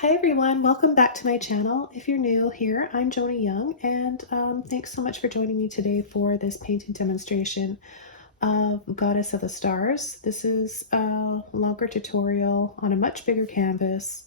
Hi everyone, welcome back to my channel. If you're new here, I'm Joni Young, and thanks so much for joining me today for this painting demonstration of Goddess of the Stars. This is a longer tutorial on a much bigger canvas,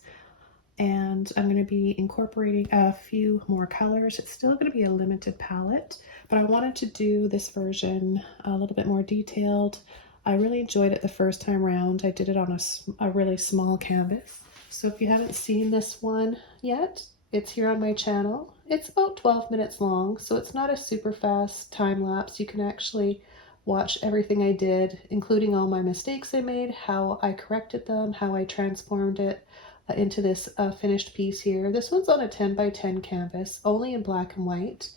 and I'm going to be incorporating a few more colors. It's still going to be a limited palette, but I wanted to do this version a little bit more detailed. I really enjoyed it the first time around. I did it on a really small canvas. So if you haven't seen this one yet, it's here on my channel. It's about 12 minutes long, so it's not a super fast time lapse. You can actually watch everything I did, including all my mistakes I made, how I corrected them, how I transformed it into this finished piece here. This one's on a 10 by 10 canvas, only in black and white.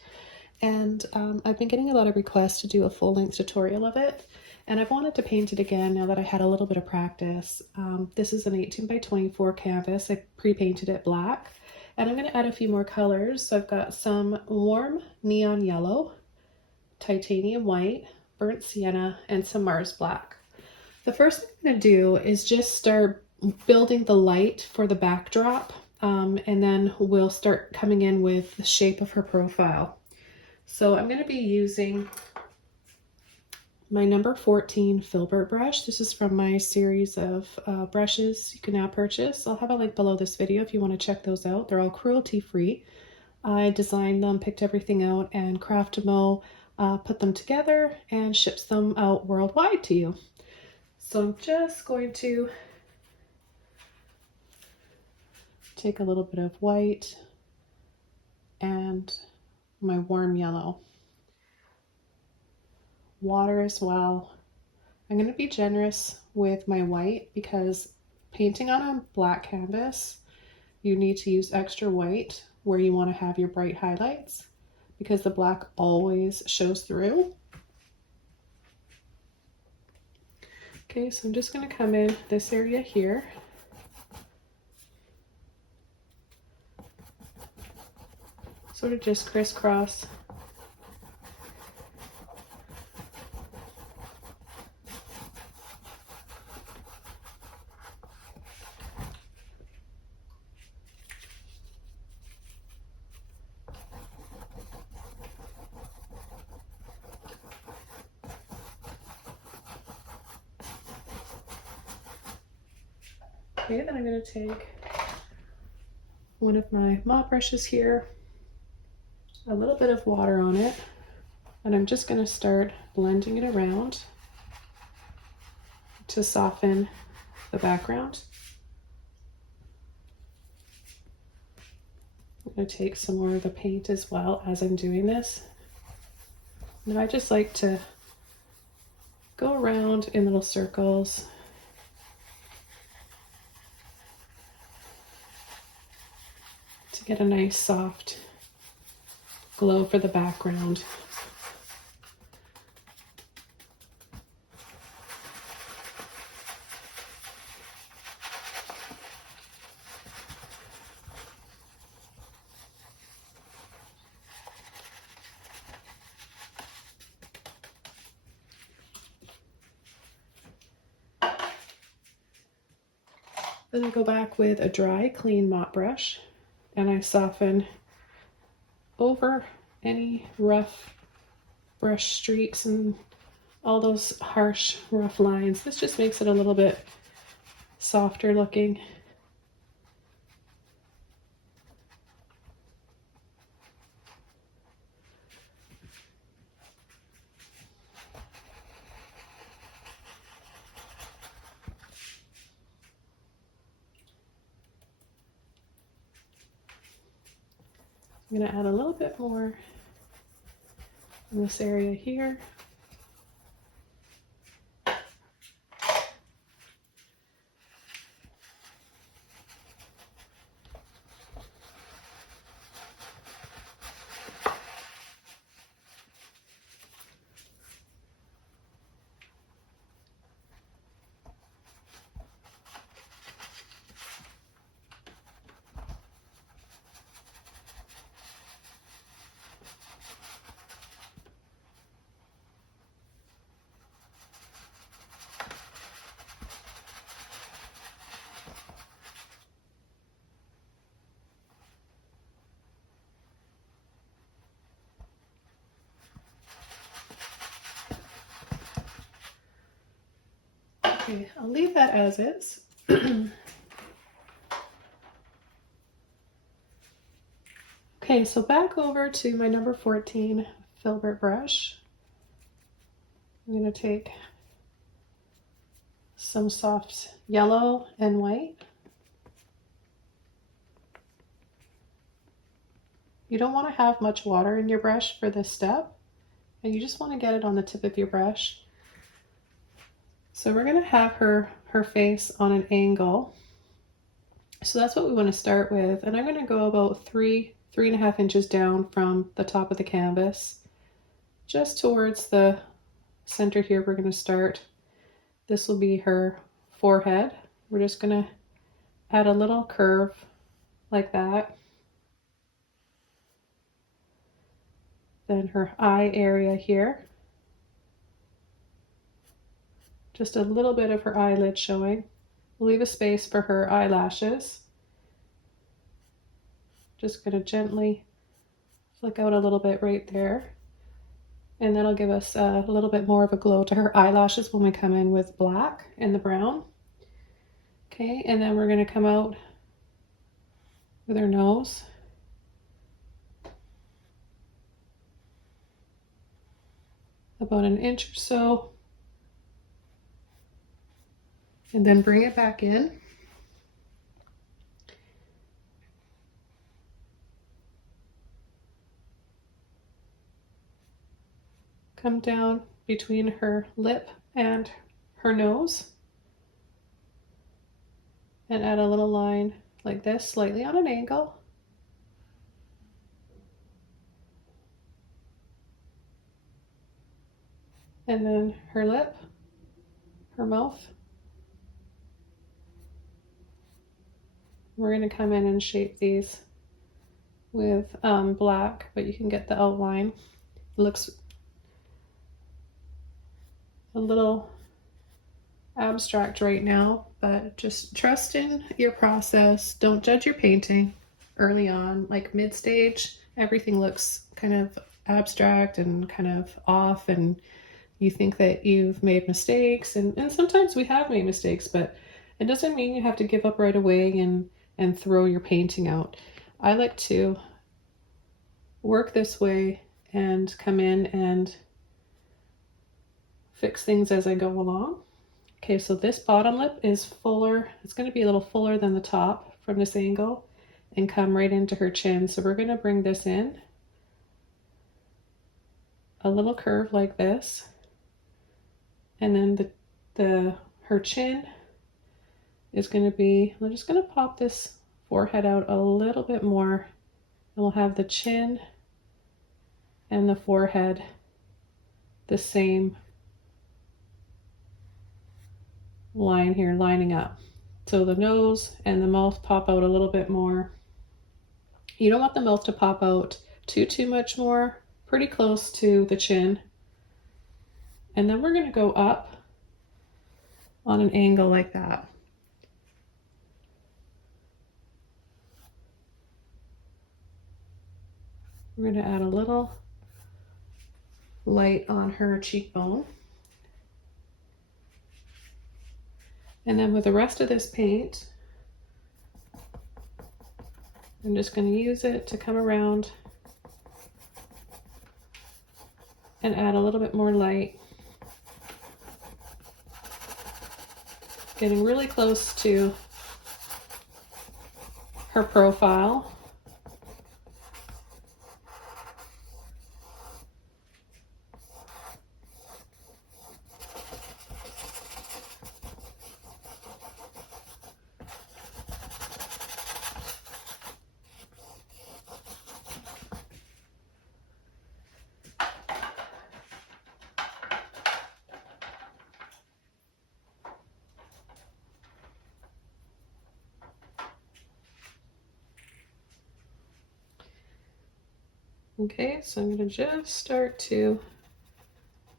And I've been getting a lot of requests to do a full-length tutorial of it. And I've wanted to paint it again now that I had a little bit of practice. This is an 18 by 24 canvas. I pre-painted it black. And I'm going to add a few more colors. So I've got some warm neon yellow, titanium white, burnt sienna, and some Mars black. The first thing I'm going to do is just start building the light for the backdrop. And then we'll start coming in with the shape of her profile. So I'm going to be using my number 14 filbert brush. This is from my series of brushes you can now purchase. I'll have a link below this video if you want to check those out. They're all cruelty free. I designed them, picked everything out, and Craftamo put them together and ships them out worldwide to you. So I'm just going to take a little bit of white and my warm yellow. Water as well. I'm going to be generous with my white because painting on a black canvas, you need to use extra white where you want to have your bright highlights because the black always shows through. Okay, so I'm just going to come in this area here. Sort of just crisscross. Okay, then I'm going to take one of my mop brushes here, a little bit of water on it, and I'm just going to start blending it around to soften the background. I'm going to take some more of the paint as well as I'm doing this. Now I just like to go around in little circles. To get a nice soft glow for the background. Then I go back with a dry, clean mop brush and I soften over any rough brush streaks and all those harsh, rough lines. This just makes it a little bit softer looking. I'm going to add a little bit more in this area here. Okay, I'll leave that as is. Okay, so back over to my number 14 filbert brush. I'm going to take some soft yellow and white. You don't want to have much water in your brush for this step, and you just want to get it on the tip of your brush. So we're going to have her face on an angle. So that's what we want to start with, and I'm going to go about 3.5 inches down from the top of the canvas, just towards the center here. We're going to start. This will be her forehead. We're just going to add a little curve like that. Then her eye area here. Just a little bit of her eyelid showing. We'll leave a space for her eyelashes. Just going to gently flick out a little bit right there. And that'll give us a little bit more of a glow to her eyelashes when we come in with black and the brown. Okay, and then we're going to come out with her nose. About an inch or so. And then bring it back in. Come down between her lip and her nose. And add a little line like this, slightly on an angle. And then her lip, her mouth. We're going to come in and shape these with black, but you can get the outline. It looks a little abstract right now, but just trust in your process. Don't judge your painting early on. Like mid-stage, everything looks kind of abstract and kind of off, and you think that you've made mistakes, and sometimes we have made mistakes, but it doesn't mean you have to give up right away and throw your painting out. I like to work this way and come in and fix things as I go along. Okay, so this bottom lip is fuller. It's going to be a little fuller than the top from this angle and come right into her chin. So we're going to bring this in a little curve like this, and then her chin is going to be, we're just going to pop this forehead out a little bit more, and we'll have the chin and the forehead the same line here, lining up. So the nose and the mouth pop out a little bit more. You don't want the mouth to pop out too much more, pretty close to the chin. And then we're going to go up on an angle like that. We're going to add a little light on her cheekbone. And then with the rest of this paint, I'm just going to use it to come around and add a little bit more light. Getting really close to her profile. Okay, so I'm going to just start to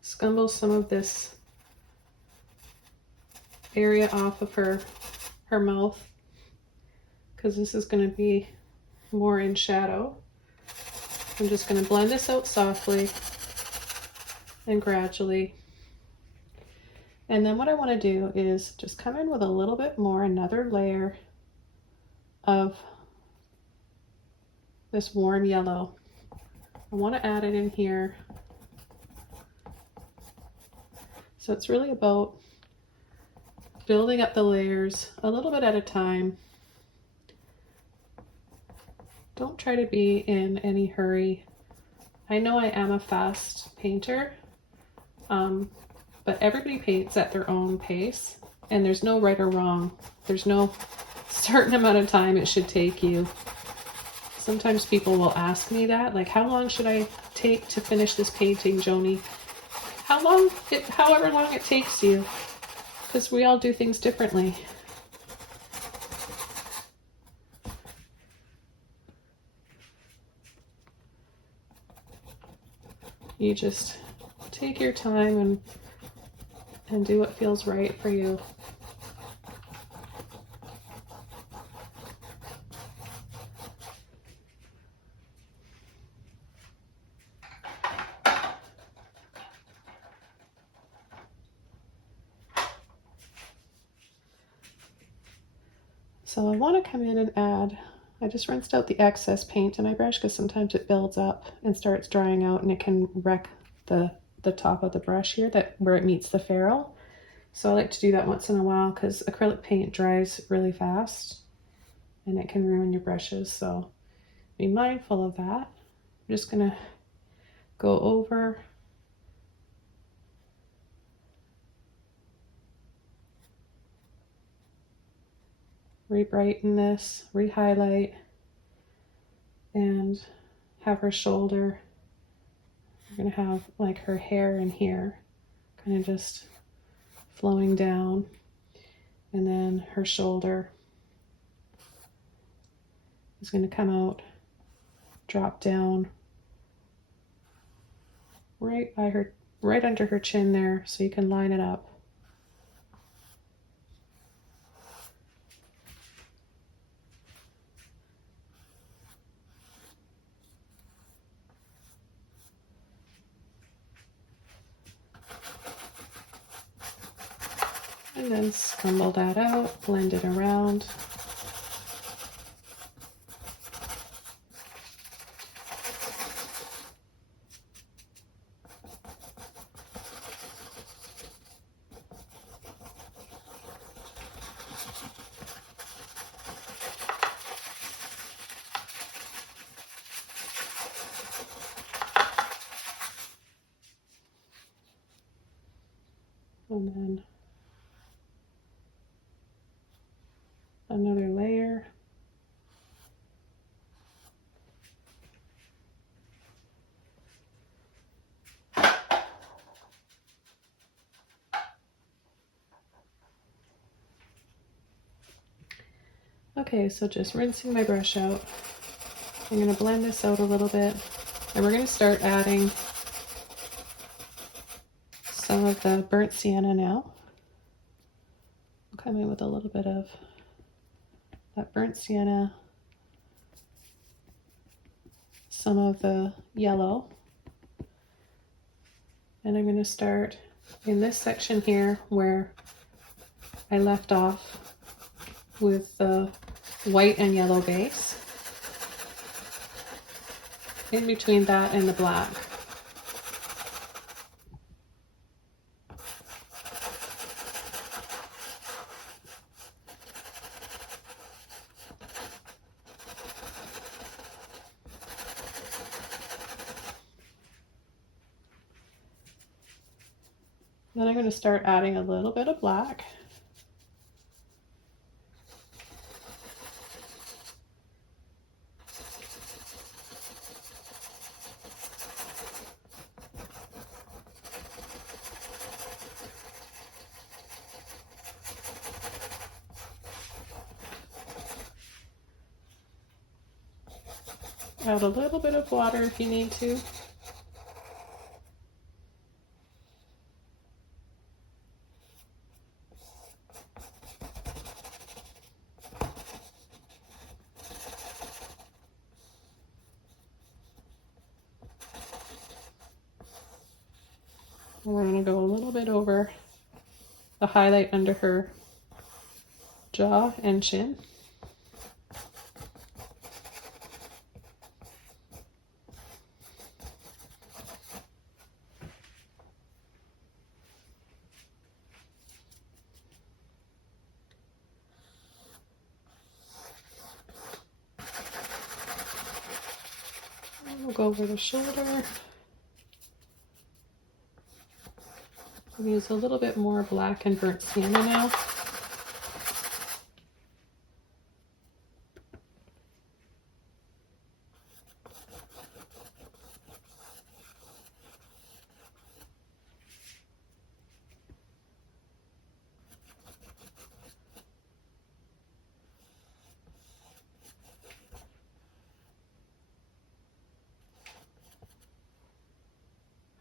scumble some of this area off of her mouth, because this is going to be more in shadow. I'm just going to blend this out softly and gradually. And then what I want to do is just come in with a little bit more, another layer of this warm yellow. I want to add it in here. So it's really about building up the layers a little bit at a time. Don't try to be in any hurry. I know I am a fast painter, but everybody paints at their own pace, and there's no right or wrong. There's no certain amount of time it should take you. Sometimes people will ask me that, like, how long should I take to finish this painting, Joni? However long it takes you, because we all do things differently. You just take your time and do what feels right for you. So I want to come in and add, I just rinsed out the excess paint in my brush because sometimes it builds up and starts drying out and it can wreck the top of the brush here, where it meets the ferrule. So I like to do that once in a while because acrylic paint dries really fast and it can ruin your brushes. So be mindful of that. I'm just gonna go over re-brighten this, re-highlight, and have her shoulder. We're gonna have like her hair in here, kind of just flowing down, and then her shoulder is gonna come out, drop down right by her, right under her chin there, so you can line it up. And then scumble that out, blend it around. And then another layer. Okay, so just rinsing my brush out. I'm going to blend this out a little bit, and we're going to start adding some of the burnt sienna now. I'll come in with a little bit of that burnt sienna, some of the yellow, and I'm going to start in this section here where I left off with the white and yellow base, in between that and the black. Then I'm going to start adding a little bit of black. Add a little bit of water if you need to. We're going to go a little bit over a highlight under her jaw and chin. We'll go over the shoulder. I'll use a little bit more black and burnt sienna now.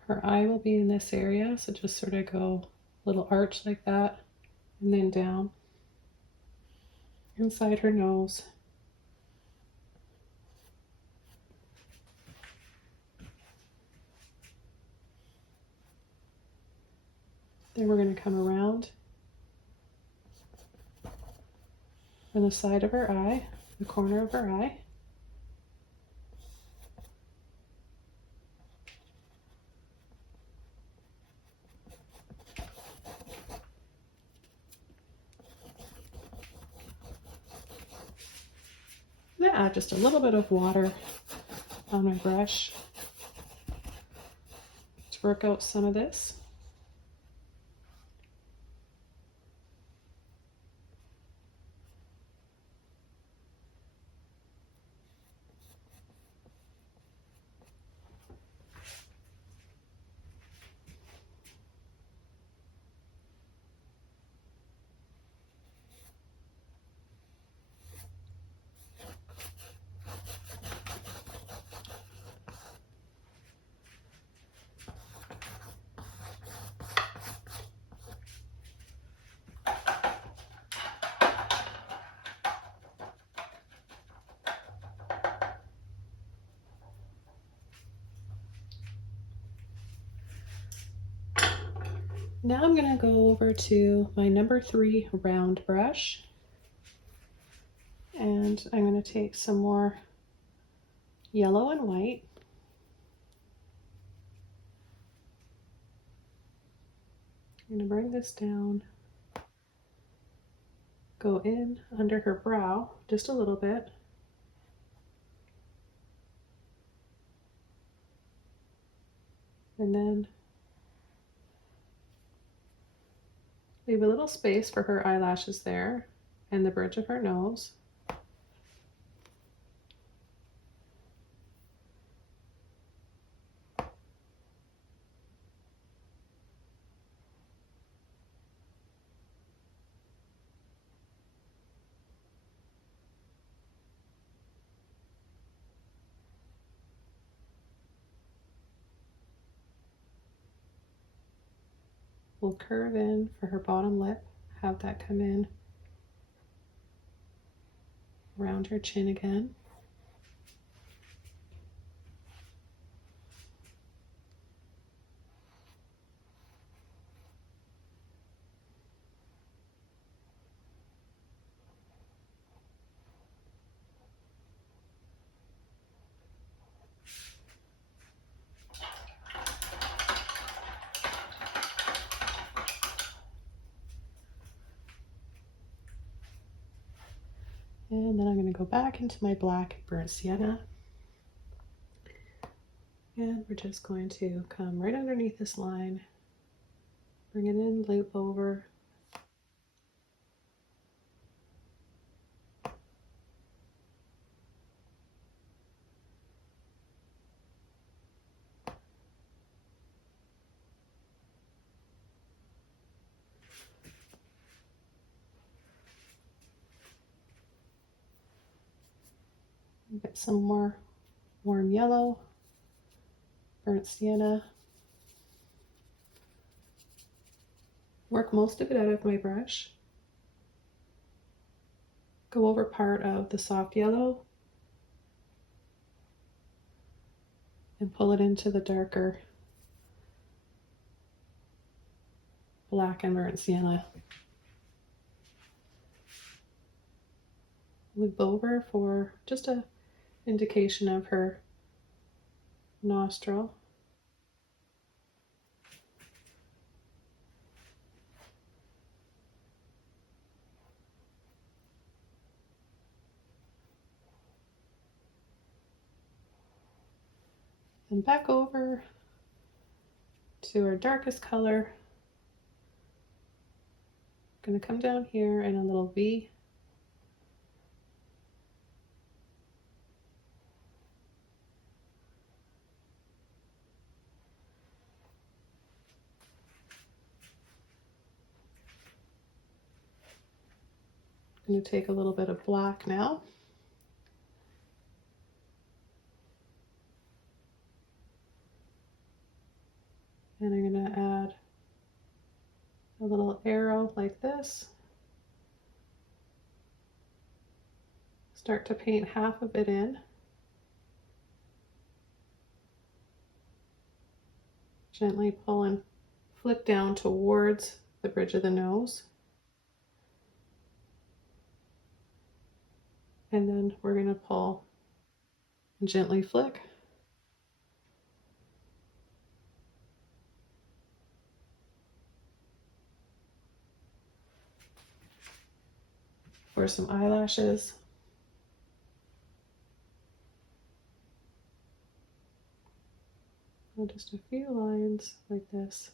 Her eye will be in this area, so just sort of go a little arch like that, and then down inside her nose. Then we're going to come around on the side of her eye, the corner of her eye. Add just a little bit of water on my brush to work out some of this. Now I'm going to go over to my number 3 round brush, and I'm going to take some more yellow and white. I'm going to bring this down, go in under her brow just a little bit, and then leave a little space for her eyelashes there and the bridge of her nose. We'll curve in for her bottom lip, have that come in around her chin again. And then I'm going to go back into my black burnt sienna. And we're just going to come right underneath this line, bring it in, loop over. Get some more warm yellow, burnt sienna. Work most of it out of my brush. Go over part of the soft yellow and pull it into the darker black and burnt sienna loop over for just a indication of her nostril. Then back over to our darkest color. I'm going to come down here in a little V. I'm going to take a little bit of black now. And I'm going to add a little arrow like this. Start to paint half of it in. Gently pull and flick down towards the bridge of the nose. And then we're going to pull and gently flick. For some eyelashes. And just a few lines like this.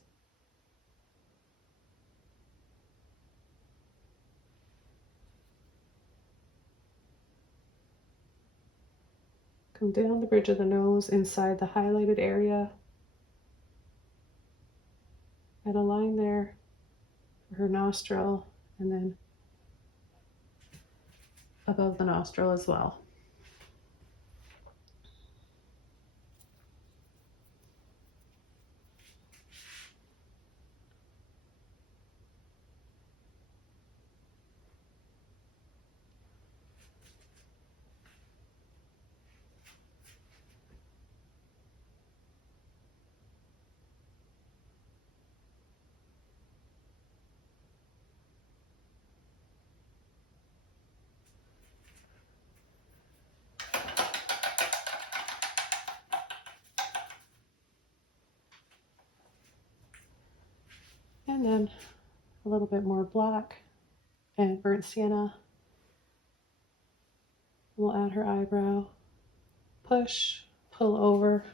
Come down the bridge of the nose inside the highlighted area. Add a line there for her nostril and then above the nostril as well. And then a little bit more black and burnt sienna. We'll add her eyebrow. Push, pull over.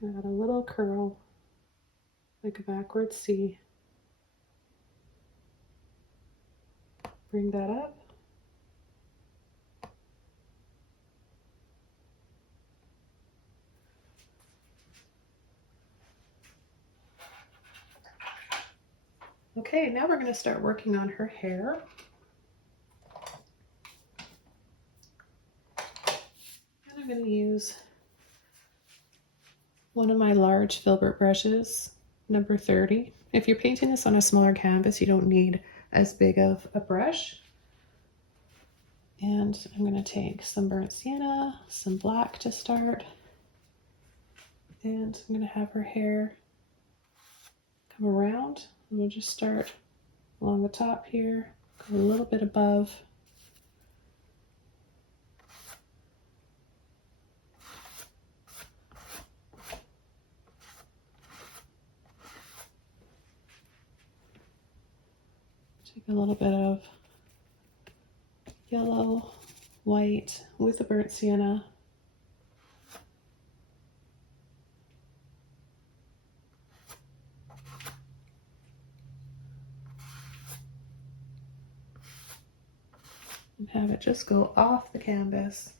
Gonna add a little curl, like a backward C. Bring that up. Okay, now we're going to start working on her hair. And I'm going to use one of my large filbert brushes, number 30. If you're painting this on a smaller canvas, you don't need as big of a brush. And I'm going to take some burnt sienna, some black to start. And I'm going to have her hair come around. And we'll just start along the top here, go a little bit above. Take a little bit of yellow, white with the burnt sienna. And have it just go off the canvas.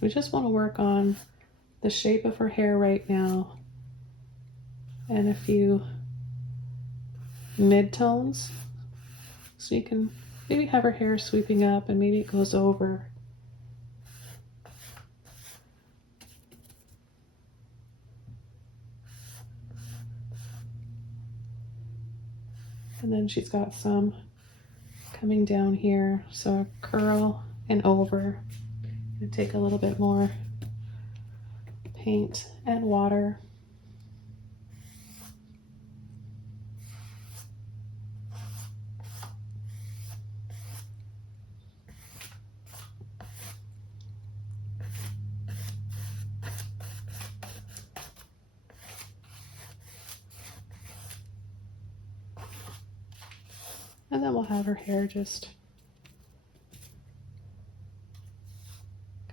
We just want to work on the shape of her hair right now and a few mid-tones, so you can maybe have her hair sweeping up and maybe it goes over. And then she's got some coming down here, so a curl and over. I'm gonna take a little bit more paint and water. And then we'll have her hair just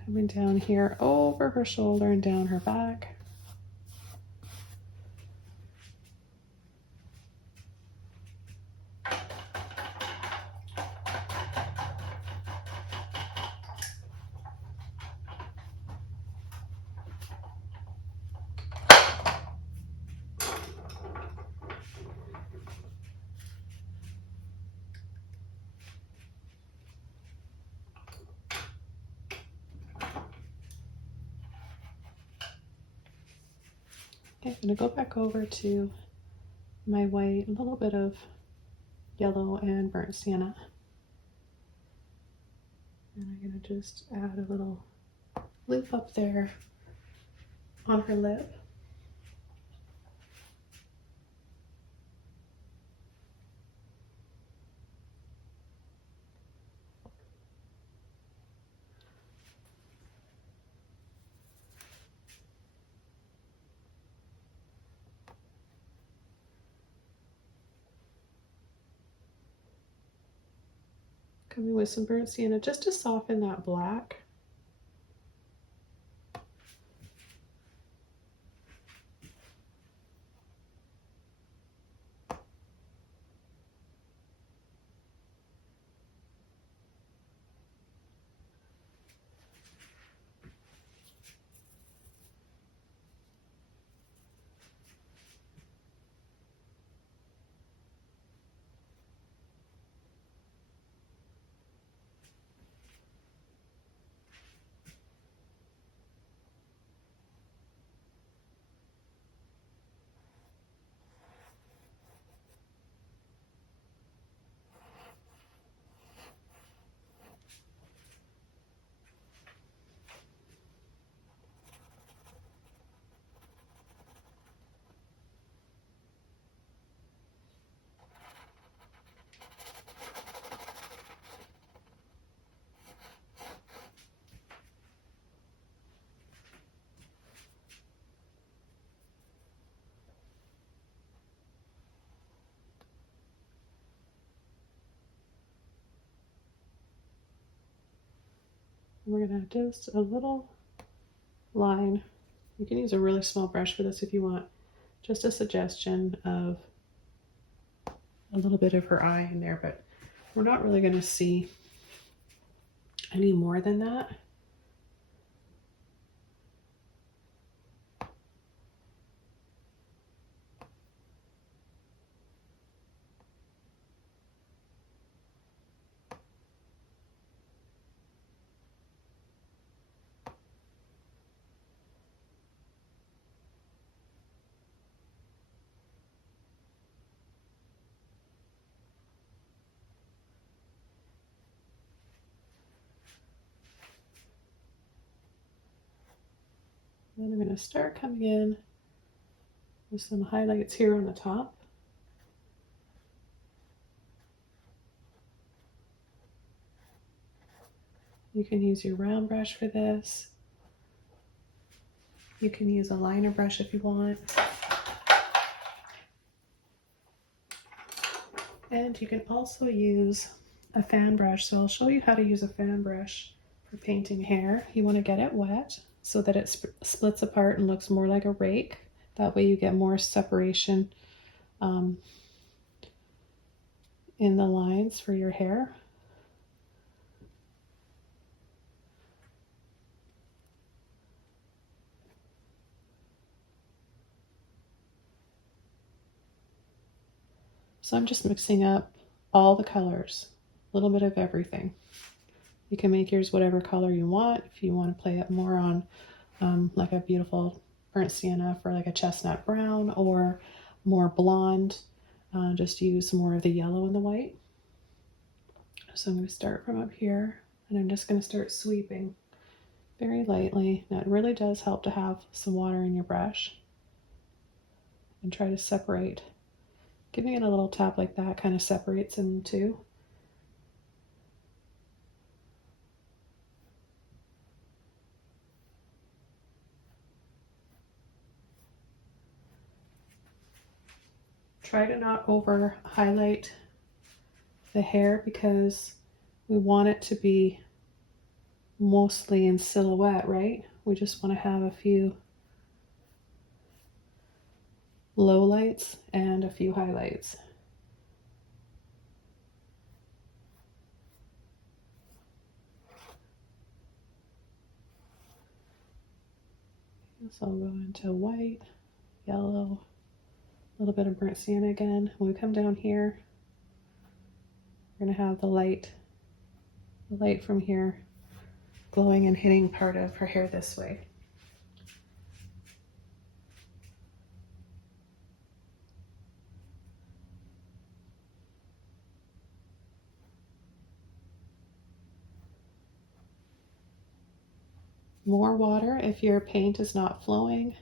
coming down here over her shoulder and down her back. Okay, I'm going to go back over to my white, a little bit of yellow and burnt sienna. And I'm going to just add a little loop up there on her lip. Coming with some burnt sienna just to soften that black. We're going to have just a little line. You can use a really small brush for this if you want. Just a suggestion of a little bit of her eye in there, but we're not really going to see any more than that. Then I'm going to start coming in with some highlights here on the top. You can use your round brush for this. You can use a liner brush if you want. And you can also use a fan brush. So I'll show you how to use a fan brush for painting hair. You want to get it wet so that it splits apart and looks more like a rake. That way you get more separation in the lines for your hair. So I'm just mixing up all the colors. little bit of everything. You can make yours whatever color you want. If you want to play it more on like a beautiful burnt sienna for like a chestnut brown, or more blonde, just use more of the yellow and the white. So I'm going to start from up here, and I'm just going to start sweeping very lightly. Now it really does help to have some water in your brush, and try to separate. Giving it a little tap like that kind of separates them too. Try to not over highlight the hair because we want it to be mostly in silhouette, right? We just want to have a few low lights and a few highlights. So I'll go into white, yellow, a little bit of burnt sienna again. When we come down here, we're going to have the light from here glowing and hitting part of her hair this way. More water if your paint is not flowing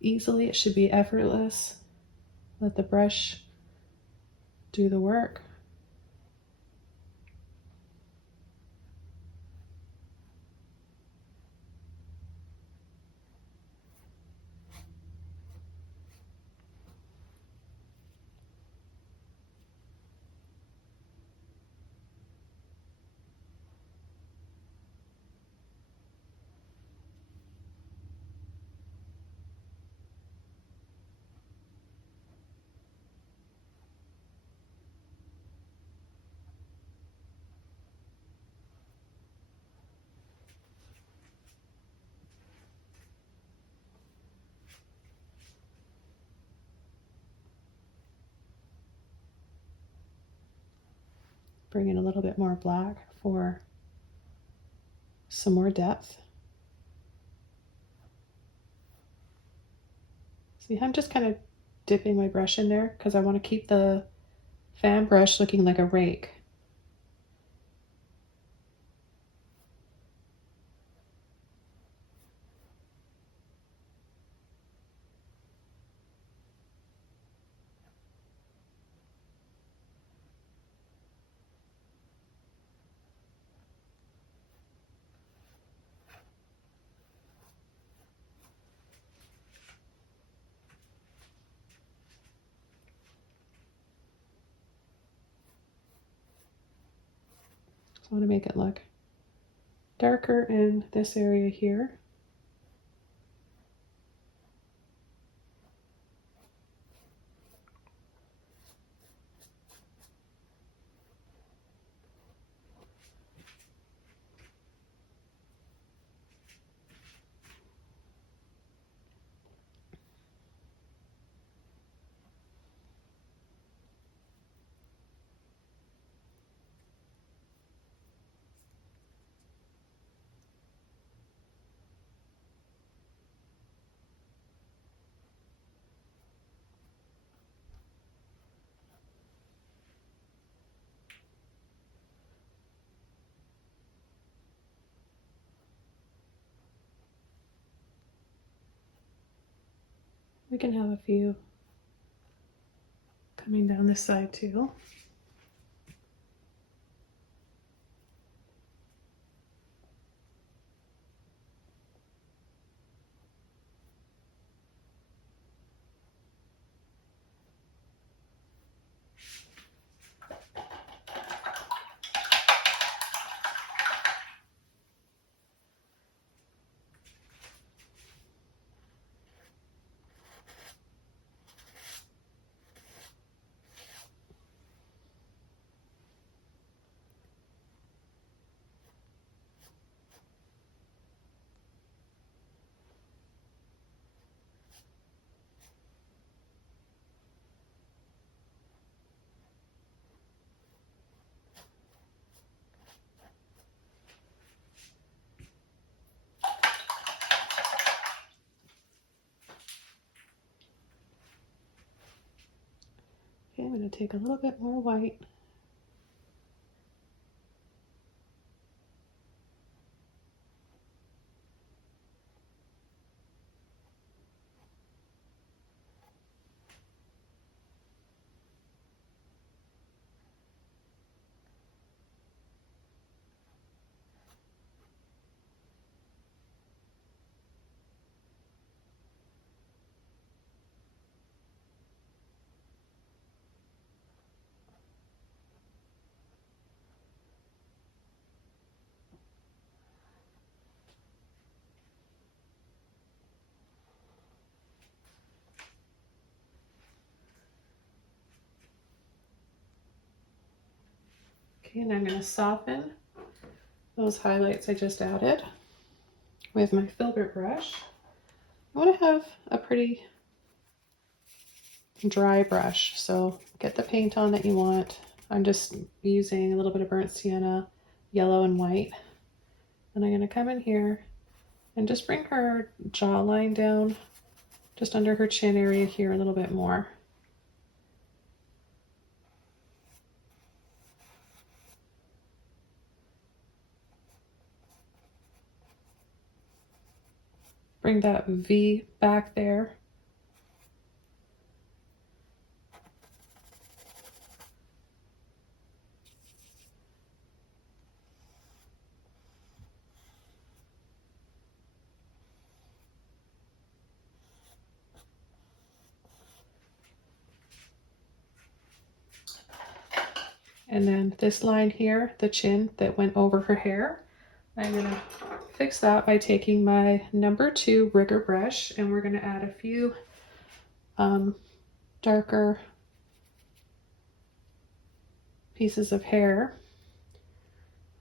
easily. It should be effortless. Let the brush do the work. Bring in a little bit more black for some more depth. See, I'm just kind of dipping my brush in there because I want to keep the fan brush looking like a rake. So I want to make it look darker in this area here. We can have a few coming down this side too. I'm going to take a little bit more white. Okay, and I'm going to soften those highlights I just added with my filbert brush. I want to have a pretty dry brush, so get the paint on that you want. I'm just using a little bit of burnt sienna, yellow and white. And I'm going to come in here and just bring her jawline down just under her chin area here a little bit more. Bring that V back there. And then this line here, the chin that went over her hair, I'm going to fix that by taking my number 2 rigger brush, and we're going to add a few darker pieces of hair.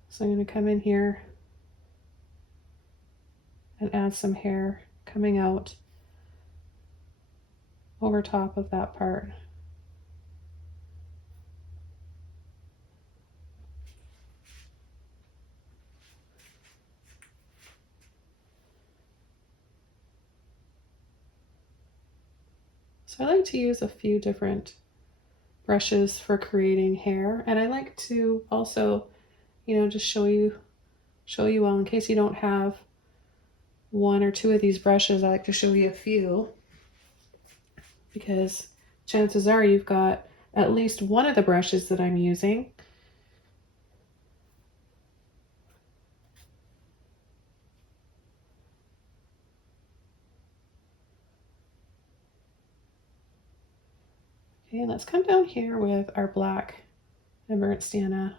So I'm going to come in here and add some hair coming out over top of that part. So I like to use a few different brushes for creating hair, and I like to also, just show you all in case you don't have 1 or 2 of these brushes. I like to show you a few, because chances are you've got at least one of the brushes that I'm using. Okay, let's come down here with our black and burnt sienna,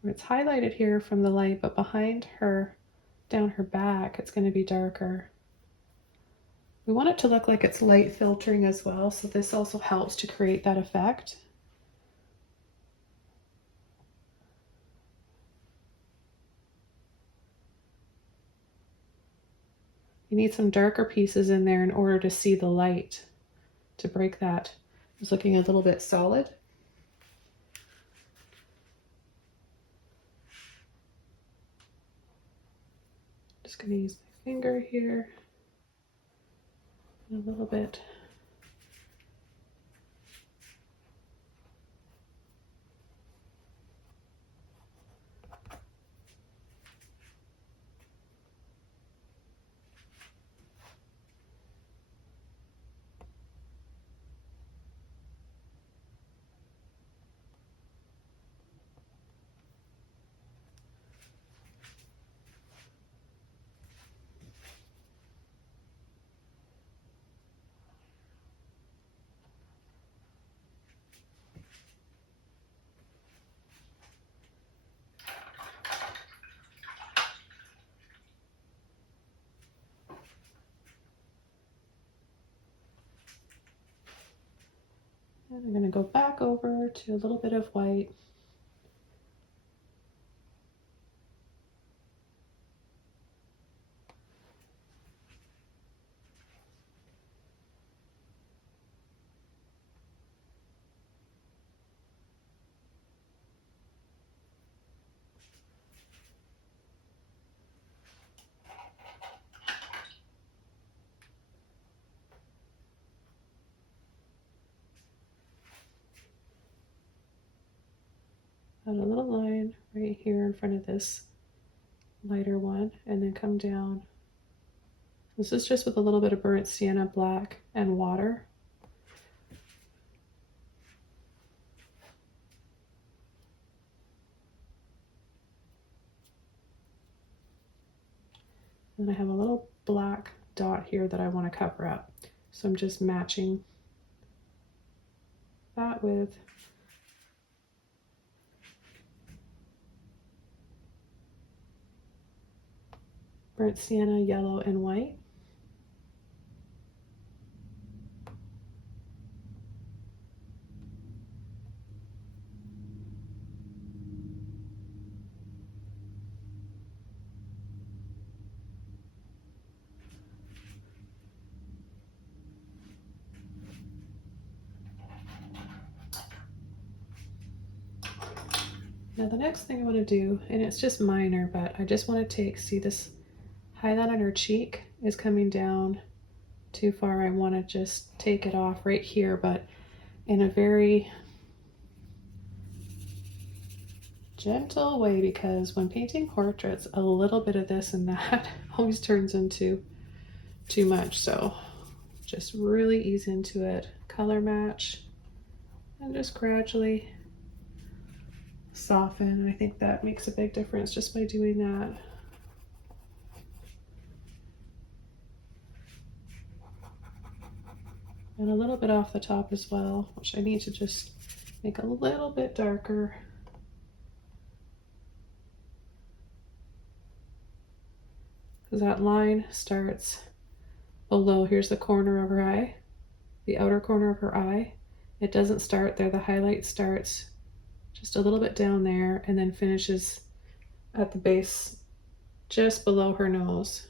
where it's highlighted here from the light, but behind her, down her back, it's going to be darker. We want it to look like it's light filtering as well, so this also helps to create that effect. You need some darker pieces in there in order to see the light, to break that. It's looking a little bit solid. Just going to use my finger here, and a little bit. And I'm going to go back over to a little bit of white. add a little line right here in front of this lighter one, and then come down. This is just with a little bit of burnt sienna black and water. And I have a little black dot here that I want to cover up. So I'm just matching that with burnt sienna, yellow, and white. Now the next thing I want to do, and it's just minor, but I just want to take, see this highlight on her cheek is coming down too far. I want to just take it off right here, but in a very gentle way, because when painting portraits, a little bit of this and that always turns into too much. So just really ease into it, color match, and just gradually soften. And I think that makes a big difference just by doing that. And a little bit off the top as well, which I need to just make a little bit darker. Because that line starts below, here's the corner of her eye, the outer corner of her eye. It doesn't start there, the highlight starts just a little bit down there and then finishes at the base just below her nose.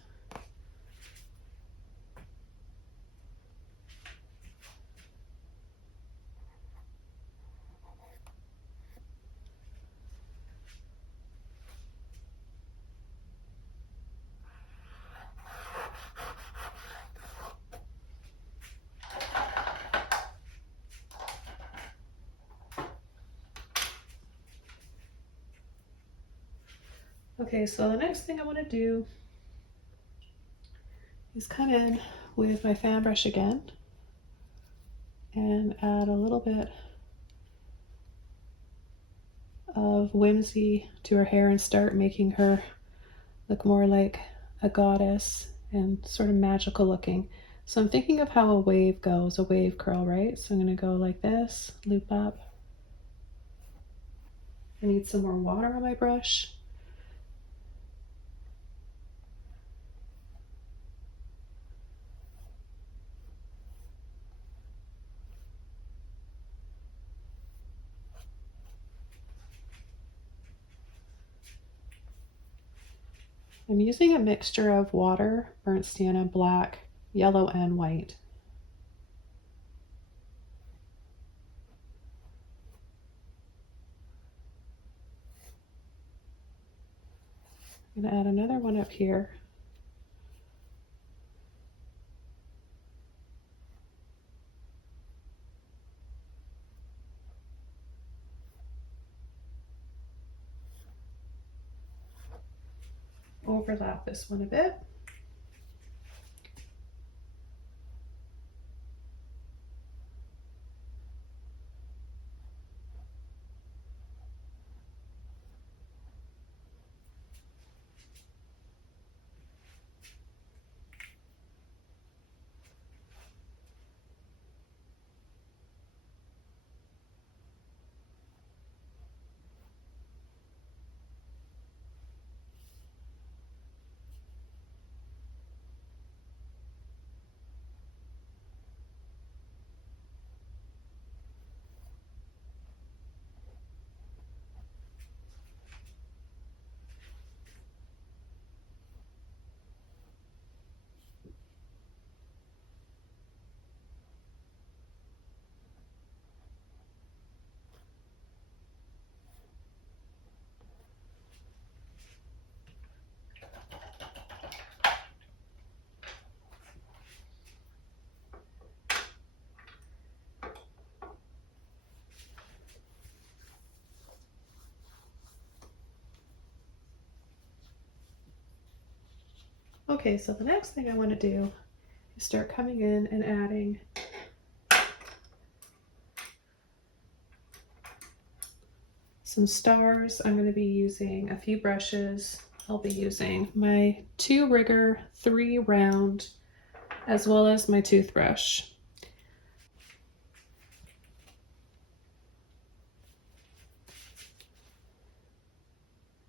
Okay, so the next thing I want to do is come in with my fan brush again and add a little bit of whimsy to her hair and start making her look more like a goddess and sort of magical looking. So I'm thinking of how a wave goes, a wave curl, right? So I'm going to go like this, loop up. I need some more water on my brush. I'm using a mixture of water, burnt sienna, black, yellow, and white. I'm going to add another one up here. Overlap this one a bit. Okay, so the next thing I want to do is start coming in and adding some stars. I'm going to be using a few brushes. I'll be using my 2 rigger, 3 round, as well as my toothbrush.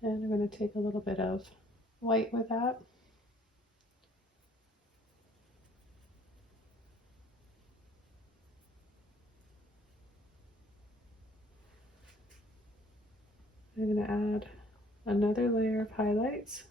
And I'm going to take a little bit of white with that. I'm going to add another layer of highlights.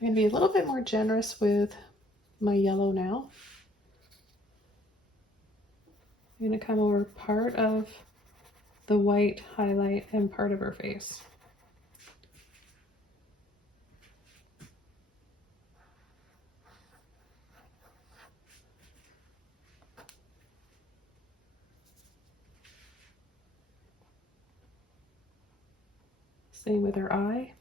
I'm going to be a little bit more generous with my yellow now. I'm going to come over part of the white highlight and part of her face. Same with her eye.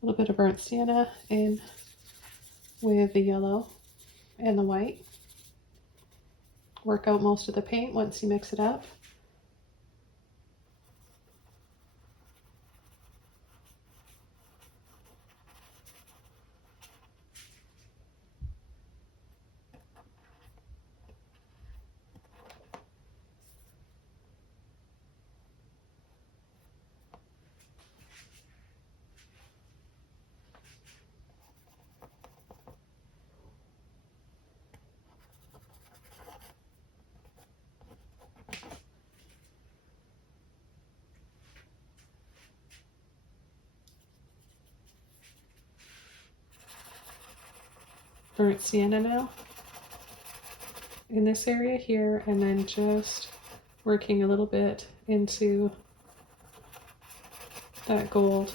A little bit of burnt sienna in with the yellow and the white. Work out most of the paint once you mix it up. Burnt sienna now in this area here, and then just working a little bit into that gold.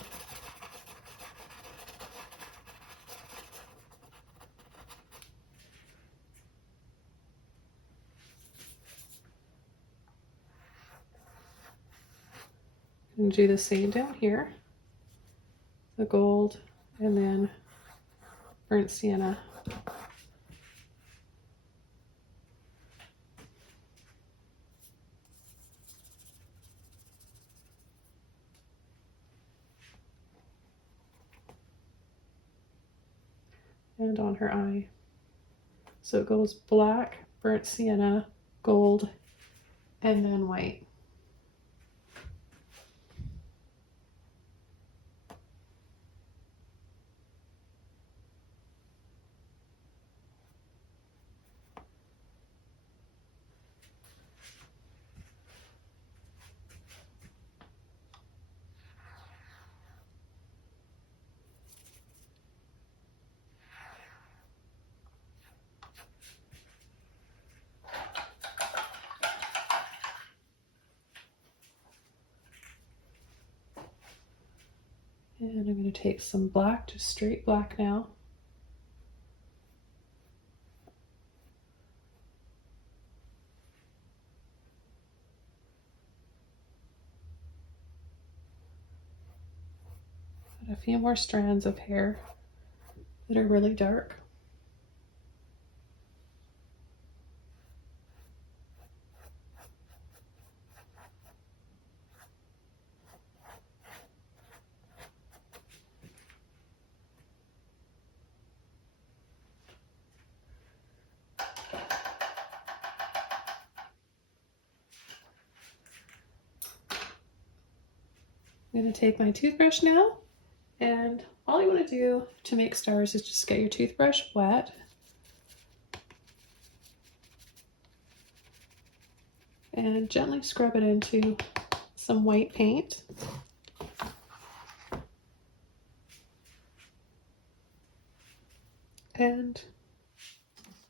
And do the same down here, the gold, and then burnt sienna. And on her eye. So it goes black, burnt sienna, gold, and then white. And I'm going to take some black, just straight black now, a few more strands of hair that are really dark. I'm going to take my toothbrush now, and all you want to do to make stars is just get your toothbrush wet and gently scrub it into some white paint. And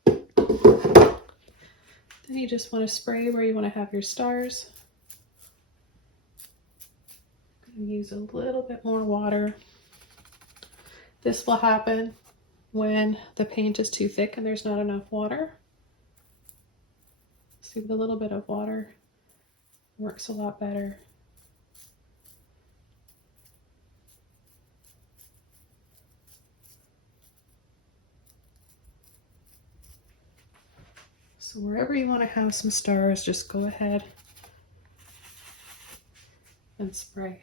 then you just want to spray where you want to have your stars. Use a little bit more water. This will happen when the paint is too thick and there's not enough water. See, with a little bit of water works a lot better. So wherever you want to have some stars, just go ahead and spray.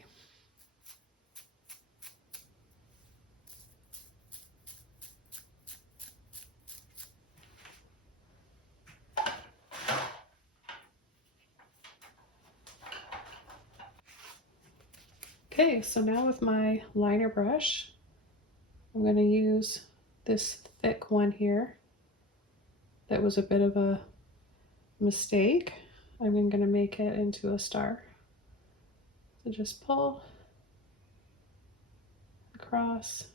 Okay, so now with my liner brush, I'm going to use this thick one here. That was a bit of a mistake. I'm going to make it into a star. So just pull across,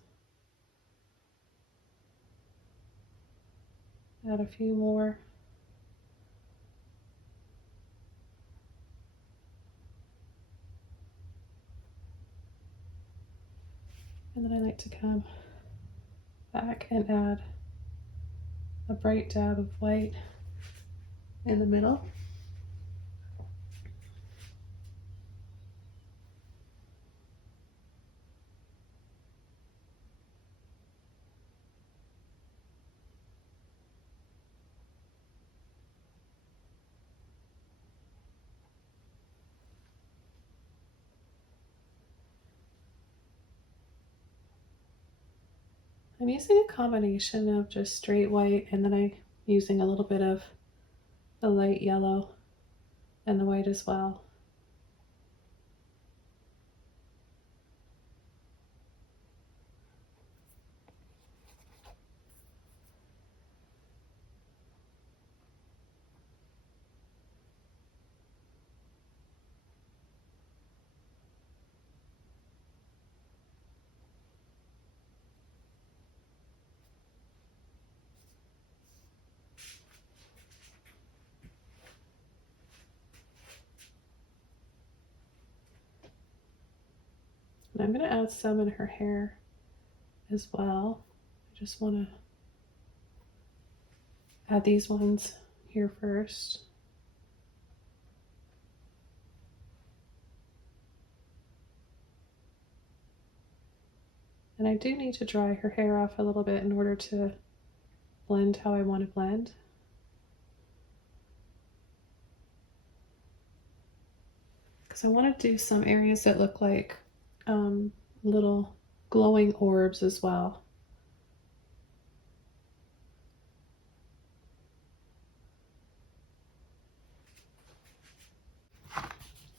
add a few more. And then I like to come back and add a bright dab of white in the middle. I'm using a combination of just straight white, and then I'm using a little bit of the light yellow and the white as well. And I'm going to add some in her hair as well. I just want to add these ones here first. And I do need to dry her hair off a little bit in order to blend how I want to blend. Because I want to do some areas that look like little glowing orbs as well.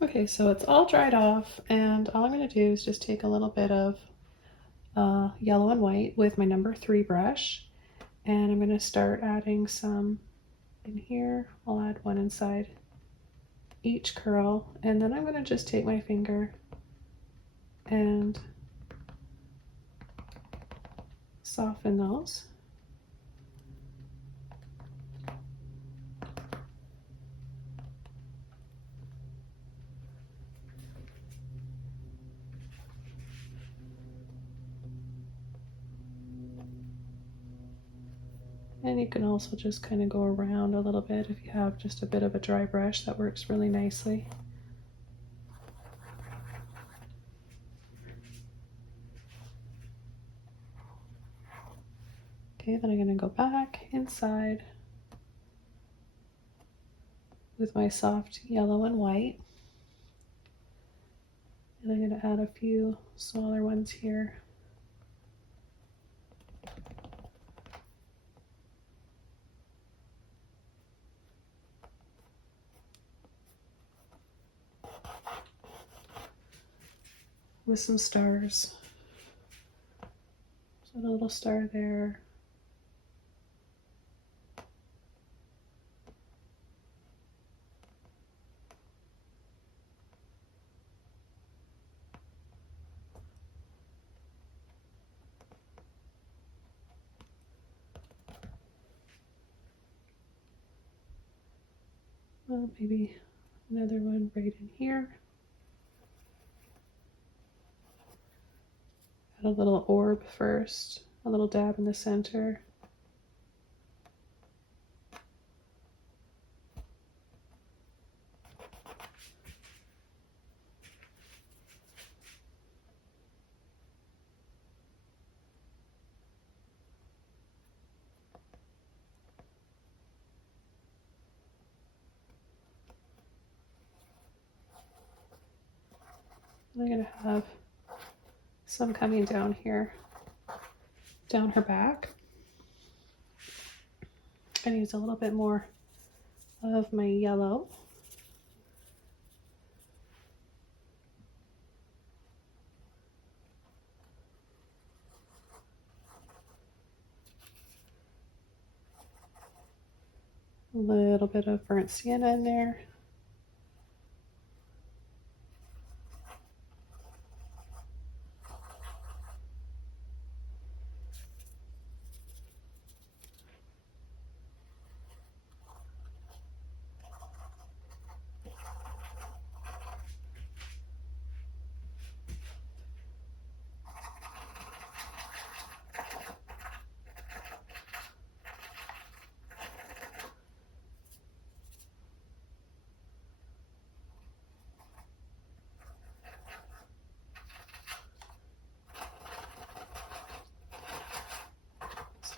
Okay, so it's all dried off, and all I'm going to do is just take a little bit of yellow and white with my number 3 brush, and I'm going to start adding some in here. I'll add one inside each curl, and then I'm going to just take my finger and soften those. And you can also just kind of go around a little bit if you have just a bit of a dry brush. That works really nicely. Okay, then I'm going to go back inside with my soft yellow and white. And I'm going to add a few smaller ones here. With some stars. So a little star there. Well, maybe another one right in here. Add a little orb first, a little dab in the center. And I'm going to have some coming down here, down her back. I'm going to use a little bit more of my yellow. A little bit of burnt sienna in there.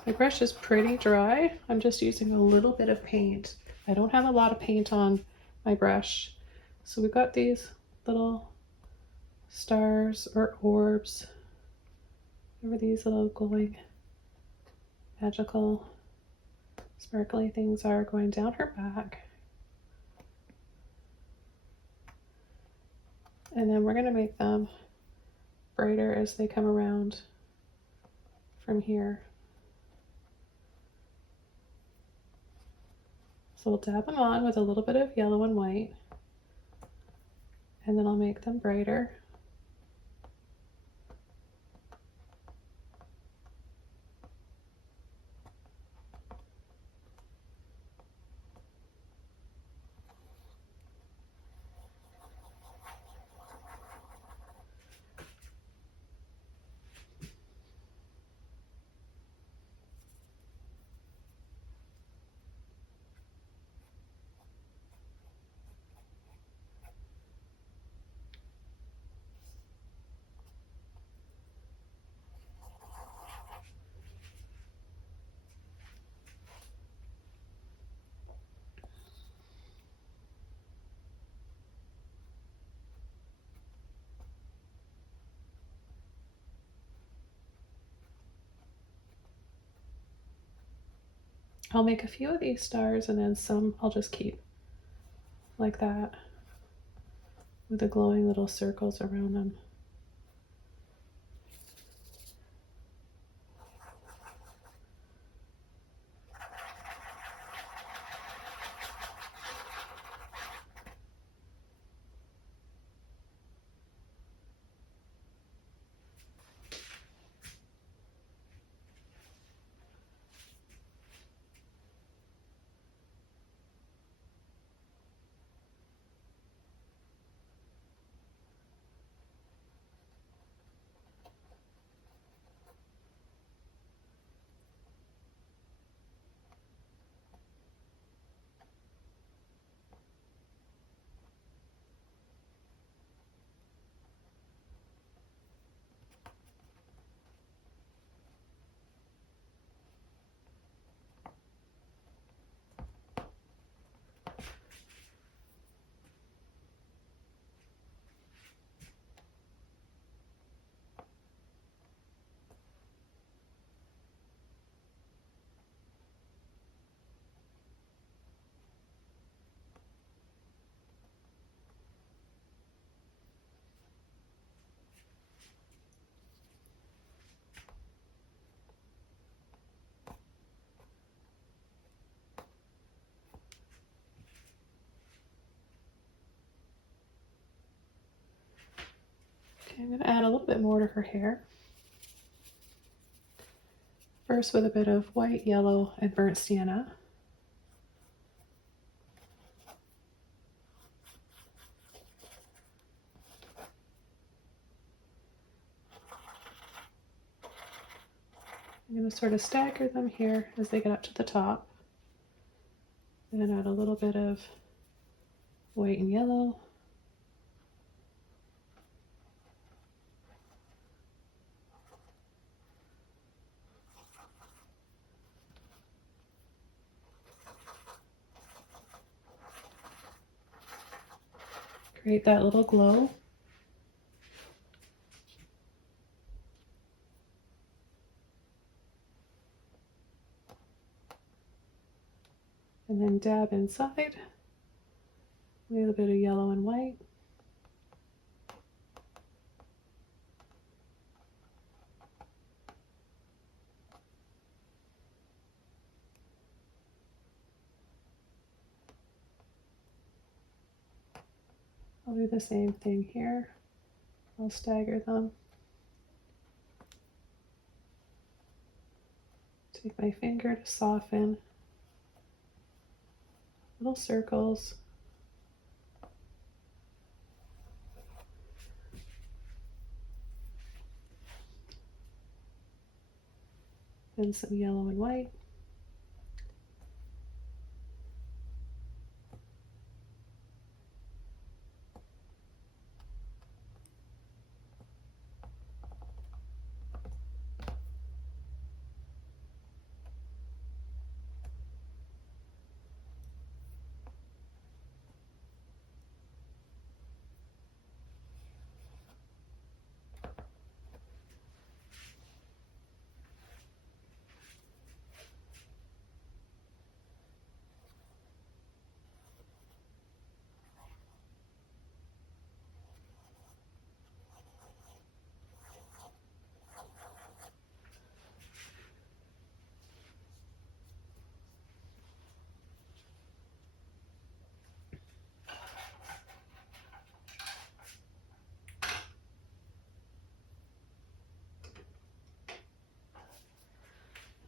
My brush is pretty dry. I'm just using a little bit of paint. I don't have a lot of paint on my brush. So we've got these little stars or orbs. Whatever these little glowing, magical, sparkly things are going down her back. And then we're going to make them brighter as they come around from here. So we'll dab them on with a little bit of yellow and white, and then I'll make them brighter. I'll make a few of these stars and then some I'll just keep like that with the glowing little circles around them. Okay, I'm going to add a little bit more to her hair. First with a bit of white, yellow, and burnt sienna. I'm going to sort of stagger them here as they get up to the top. And then add a little bit of white and yellow. Create that little glow. And then dab inside. A little bit of yellow and white. I'll do the same thing here. I'll stagger them. Take my finger to soften. Little circles. Then some yellow and white.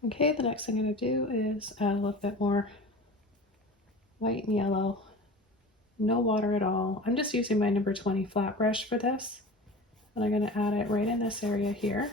Okay, the next thing I'm going to do is add a little bit more white and yellow. No water at all. I'm just using my number 20 flat brush for this. And I'm going to add it right in this area here.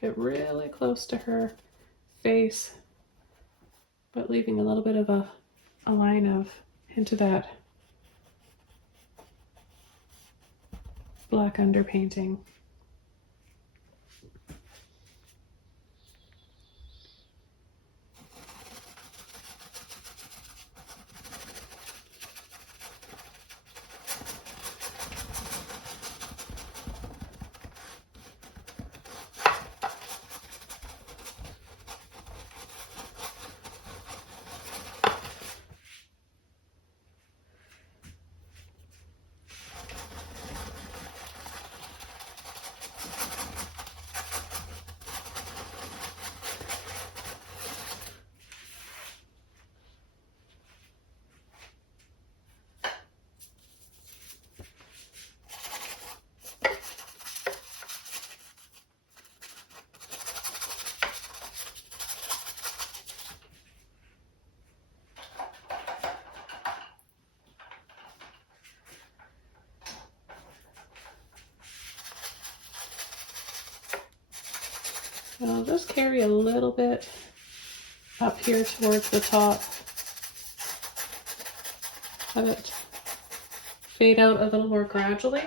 Get really close to her face, but leaving a little bit of a line of into that black underpainting. And I'll just carry a little bit up here towards the top. Have it fade out a little more gradually.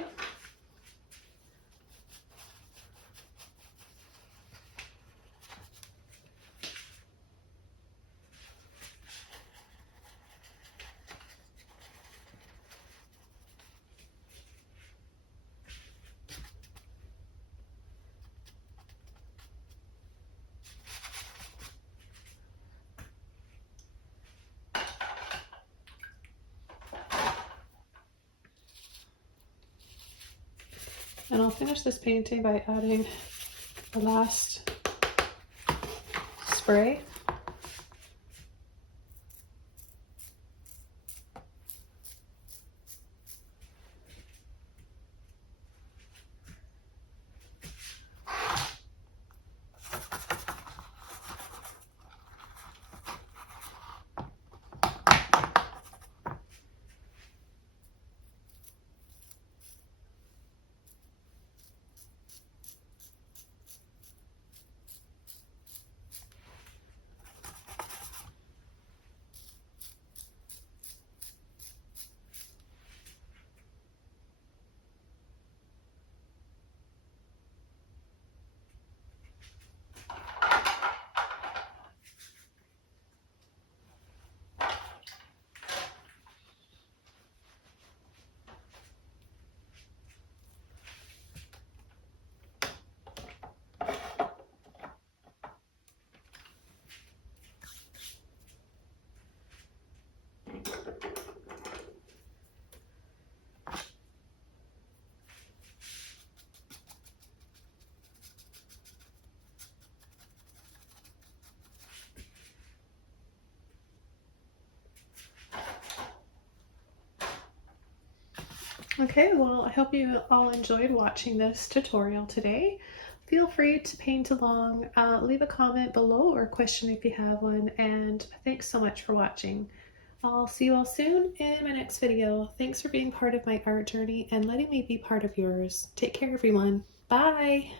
And I'll finish this painting by adding the last spray. Okay, well, I hope you all enjoyed watching this tutorial today. Feel free to paint along, leave a comment below or question if you have one, and thanks so much for watching. I'll see you all soon in my next video. Thanks for being part of my art journey and letting me be part of yours. Take care, everyone. Bye!